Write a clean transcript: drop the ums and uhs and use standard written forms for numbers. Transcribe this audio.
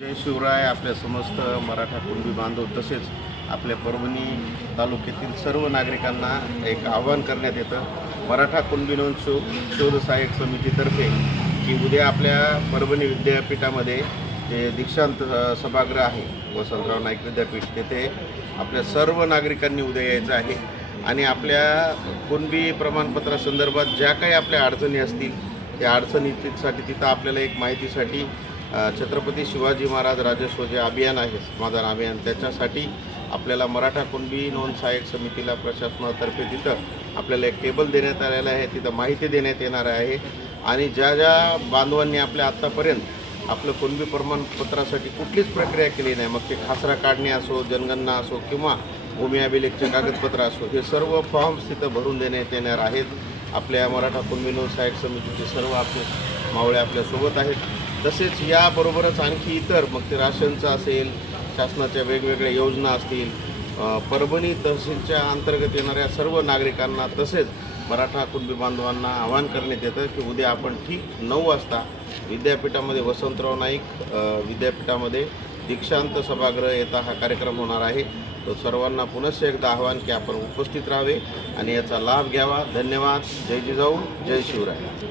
जय शिवराय. आपल्या समस्त मराठा कुणबी बांधव तसेच आपल्या परभणी तालुक्यातील सर्व नागरिकांना एक आवाहन करण्यात येतं मराठा कुणबी नोंद शोध सहाय्यक समितीतर्फे की उद्या आपल्या परभणी विद्यापीठामध्ये जे दीक्षांत सभागृह आहे वसंतराव नाईक विद्यापीठ तेथे आपल्या सर्व नागरिकांनी उद्या यायचं आहे आणि आपल्या कुणबी प्रमाणपत्रासंदर्भात ज्या काही आपल्या अडचणी असतील त्या अडचणीसाठी तिथं आपल्याला एक माहितीसाठी छत्रपती शिवाजी महाराज राजस्व जे अभियान आहे समाधान अभियान त्याच्यासाठी आपल्याला मराठा कुणबी नोंद सहाय्यक समितीला प्रशासनातर्फे तिथं आपल्याला एक टेबल देण्यात आलेलं आहे. तिथं माहिती देण्यात येणार आहे आणि ज्या ज्या बांधवांनी आपल्या आत्तापर्यंत आपलं कुणबी प्रमाणपत्रासाठी कुठलीच प्रक्रिया केली नाही, मग ते खासरा काढणे असो, जनगणना असो किंवा भूमी अभिलेखचे कागदपत्र असो, हे सर्व फॉर्म्स तिथं भरून देण्यात येणार आहेत. आपल्या मराठा कुणबी नोंद सहाय्यक समितीचे सर्व आपले मावळे आपल्यासोबत आहेत. तसेच याबरोबरच आणखी इतर मग ते राशनचं असेल, शासनाच्या वेगवेगळ्या योजना असतील, परभणी तहसीलच्या अंतर्गत येणाऱ्या सर्व नागरिकांना तसेच मराठा कुणबी बांधवांना आवाहन करण्यात येतं की उद्या आपण ठीक 9 वाजता विद्यापीठामध्ये वसंतराव नाईक विद्यापीठामध्ये दीक्षांत सभागृह येता हा कार्यक्रम होणार आहे. तो सर्वांना पुनश्च एकदा आवाहन की आपण उपस्थित राहावे आणि याचा लाभ घ्यावा. धन्यवाद. जय जिजाऊ, जय शिवराय.